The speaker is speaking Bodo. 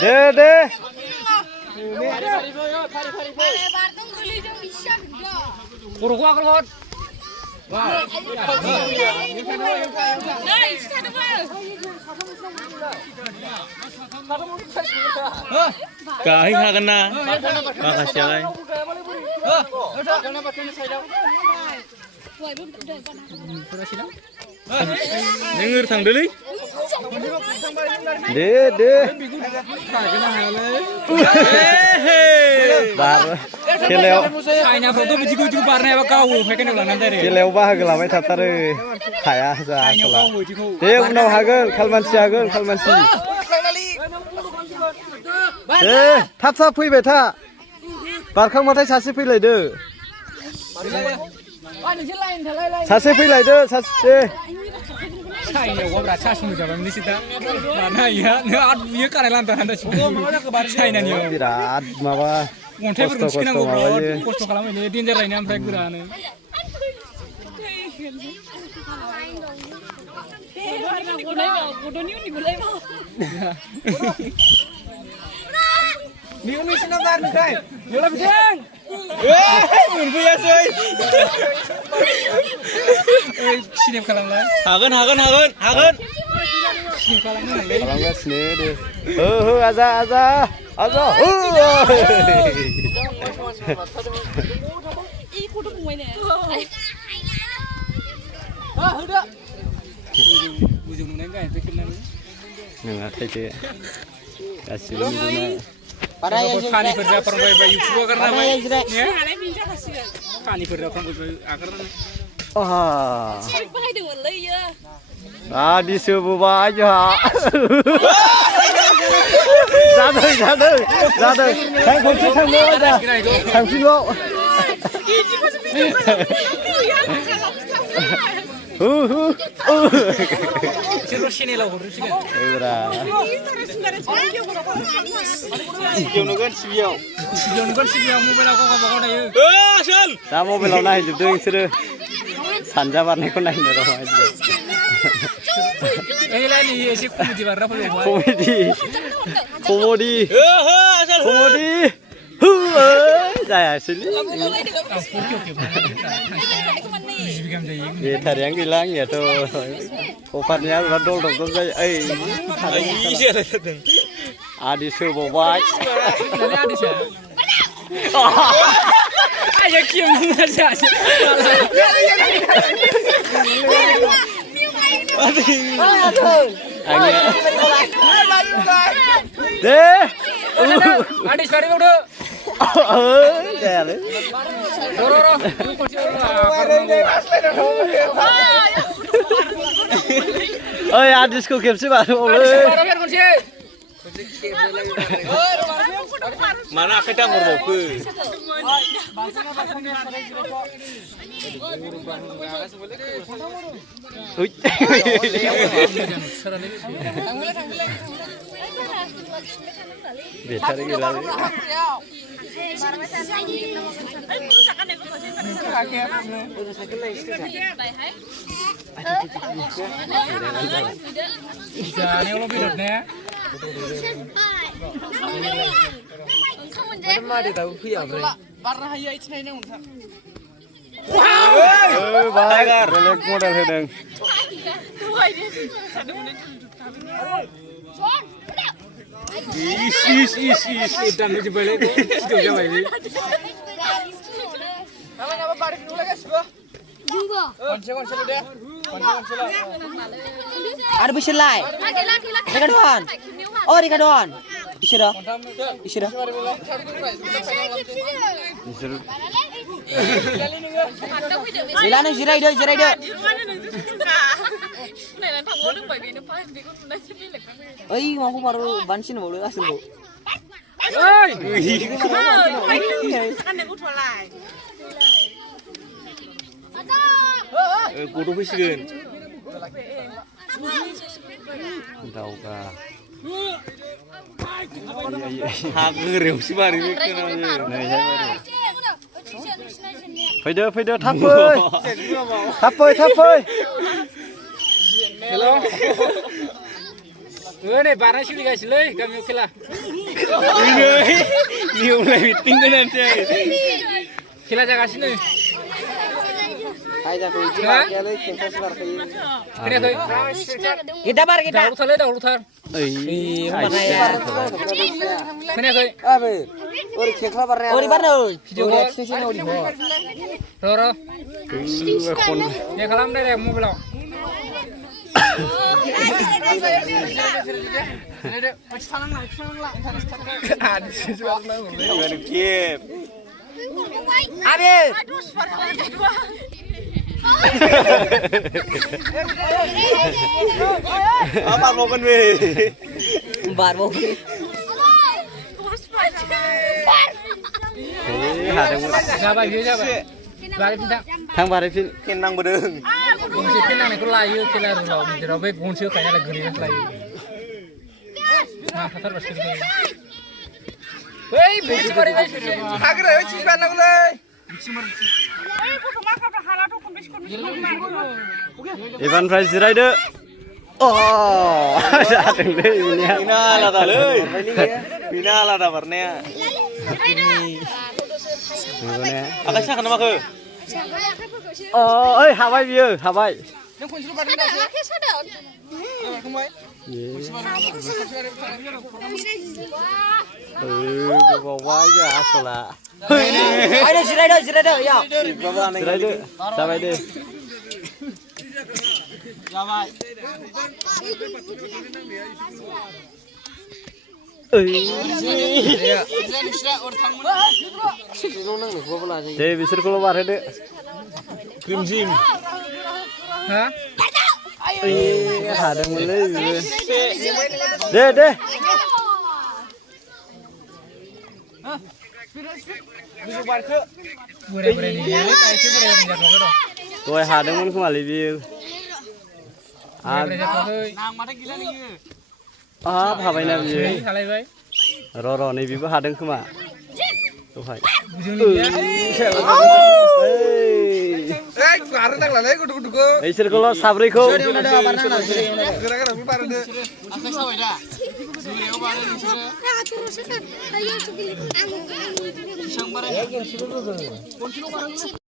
दे खर'खौ आगोल हर गाहैखागोन ना माखासेयालाय नों ओरै थांदोलै दे बार खेलायाव चाइनाफ्रावथ' बिदिखौ बारनो हायाबा गावो फायखानायाव लानानै डाइरेक्ट खेलायाव बाहागो लाबाय थाथारो हाया जा आसला दे उनाव हागोन खालमानसि हागोन खालमानसि दे थाब फैबाय था बारखांबाथाय सासे फैलायदो सासे फैलायदो सासे चाइनायावबा बिराद सासुनु जाबाय मोननैसो दा लानो हायो नों आद बियो काराय लान्दा हान्दासिम चाइनानियाव बिराद माबा अन्थाइफोरखौ थिखोनांगौ बिराद खस्थ' खालामहैनो देन्जार लायनो ओमफ्राय गोरानो Nisinya baru kan? Yola bidang. मोनफैयासै सिनेम खालामलाय हागोन सिनेम खालामगासिनो दे हो आजा हो 이 고도 뭐이네. 아, 흐다. 우중 नुनाय गाय पे खेलनानै नङा थाइसे गासिबो नुजोबनाय खानिफोर जाफ्रांबाय इउटुबाव गारनानै खानिफोर जाफ्रांबाय आगारनानै 책 बाहायदोंमोनलै इयो दिसो बोबाय जोंहा जादों थां खनसे थांनो आजा थांफिनबाव बिसोरबो चेनेलाव हरजोबसिगोन टिभियाव नुगोन मबाइलाव गावबा दायो दा मबाइलाव नायजोबदों बिसोरो सानजा बारनायखौ नायनो र' एसे कमेडि बारना फैबाय कमेडि जायासैलै बेटारियानो गैला आंनियाथ' कपारनिया बिराद दल जायो आदि सोबावबाय 아야 기억나지 않지? 네. 아니 잘해 보డు. 잘해. 로로로. 어이 아디스코 캡스 바로 올래. Mana kita nguruk Betari gila. Jangan yang lebih dotnya. Mari tahu dia berarti. Warna haya itu nih unta. Bagar, belok modal hedeng. Is, udah menuju balik tuh, sudah jauh ini. Apa balik dulu guys, gua. Konsen deh. Ada besar lai. Dekat doan. Oh, dekat doan. Isira. Jalan jirai do. Oi, mau baru bansin boleh asin bu. Kudu fisikin. Dauka. Hager sih bari kenanya. Fayda thap ơi. Hello. नै बारनाय सोलिगासिनोलै गामियाव खेला निउलाय मिटिं गोनांसै खेला जागासिनो खोनायाखै Kita bar kita. दावलुथारलै दावलुथार खोनायाखै Ori bar noi. भिडिअ कल र ने खालाम डाइरेक्ट मबाइलाव Abir. Apa mau kan be? Bar mau. जाबाय बियो जाबाय बारि फिनथा थां बारिफिन केननांबोदों गंसे फेननांनायखौ लायो खेला रुलाव गिदिराव बे गनसे होखायो नालाय गोलैनानै लायो नांखाथारबा सोरबायो बै बेसे बारायबाय हाग्रा चिसबानांगौलै एबारनिफ्राय जिरायदो अ जादोंलै बिना आलादालै बिना आलादा बारनाया आखाइ साखा नामाखो अ ओइ हाबाय बियो हाबाय नों खनसेल' बारदों दासो बारखांबाय गोबावबाय जोंहा आसला Ayo jirai do ya. जिरायदो जाबाय दे दे बिसोरखौल' बारहोदो क्रिमजिम हा हादोंमोनलै बियो दे बोराय-बोरायनि एसे बोराय-बोराय जाथ'वाखै र' दहाय हादोंमोन खोमालै बियो बोराय जाथ'वाखै हाब हाबायना बियो हालायबाय र' नै बेबो हादों खोमा दहाय बारनो नांलालै गथ'खौ बिसोरखौल' साब्रैखौ गोरा गोराबो बारदो आखाइ साबाय दा जोरायाव बारो नोंसोरो